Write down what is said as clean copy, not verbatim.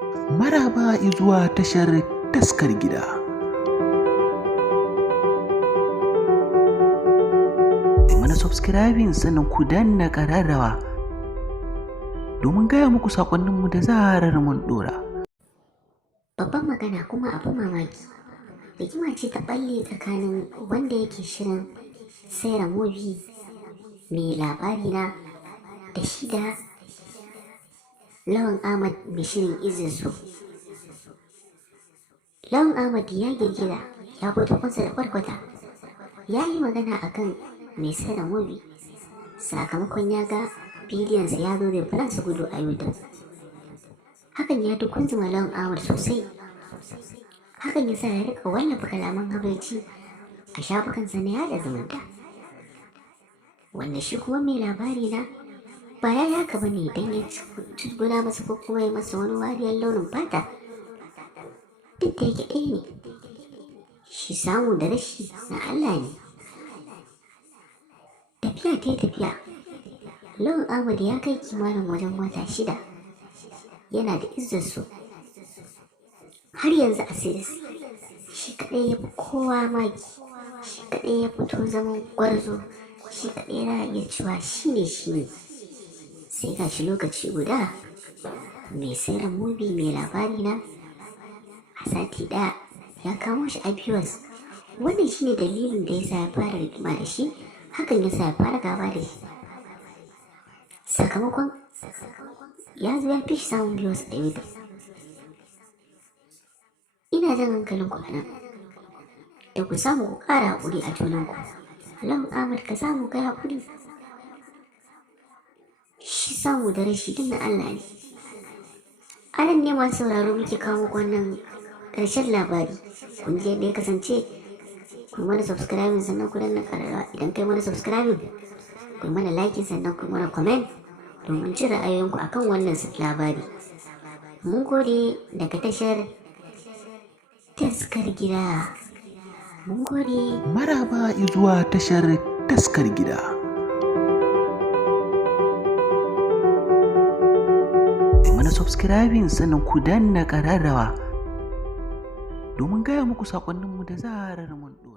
Maraba zuwa tashar taskar gida. Mana subscribing sannan ku danna ƙararrawa domin gaya muku saƙonninmu da zarar mun ɗora. Babban magana kuma abin mamaki, rigima ce ta ɓalle tsakanin wanda yake shirin Saira Movie mai labari na da shi da Lawan Ahmad mai shirin Izinsu. Lawan Ahmad ya girgiza ya fito kansa da kwarkwata, ya yi magana akan mai Saira Movie sakamakon ya ga bidiyonsa ya zo da faransa gudu a YouTube. Hakan ya dukunzuma Lawan Ahmad sosai. Hakan ya sa ya rika wallafa kalaman habaici a shafukansa na yada zumunta, wanda shi kuma mai labari na ba ya yaka ba ne don ya cutguna masa ko kuma ya masa wani wariyar launin fata. Duk da yake ɗaya ne, shi samu da rashi na Allah ne. Tafiya ta yi tafiya, Lawan Ahmad ya kai kimanin wajen wata 6 yana da izzarsu. Har yanzu a shi kaɗai ya fi kowa maki, shi kaɗai ya fito zaman gwarzo, shi kaɗai na iya cewa shi ne. Sai ga shi lokaci guda mai Saira Movie mai labari na a sati ɗaya ya kamo shi a viewers. Wannan shi ne dalilin da ya sa ya fara rigima da shi, hakan ya sa ya fara gaba da shi. Sakamakon ya zo ya fi shi samun viewers a YouTube. Ina jan hankalin ku nan da ku samu ku ƙara haƙuri a junanku. Lawan Ahmad ka samu kai haƙuri, shi samu da rashi duk na Allah ne. Anan ne masu sauraro muke kawo muku wannan ƙarshen labari. Kun ji yadda ya kasance. Ku mana subscribing sannan ku danna ƙararrawa. Idan kai mana subscribing, ku mana like sannan ku mana comment domin jin ra'ayoyinku akan wannan labari. Mun gode daga tashar taskar gida. Mun gode. Maraba zuwa tashar taskar gida. Mana subscribing sannan ku danna ƙararrawa domin gaya muku saƙonninmu da zarar mun ɗora.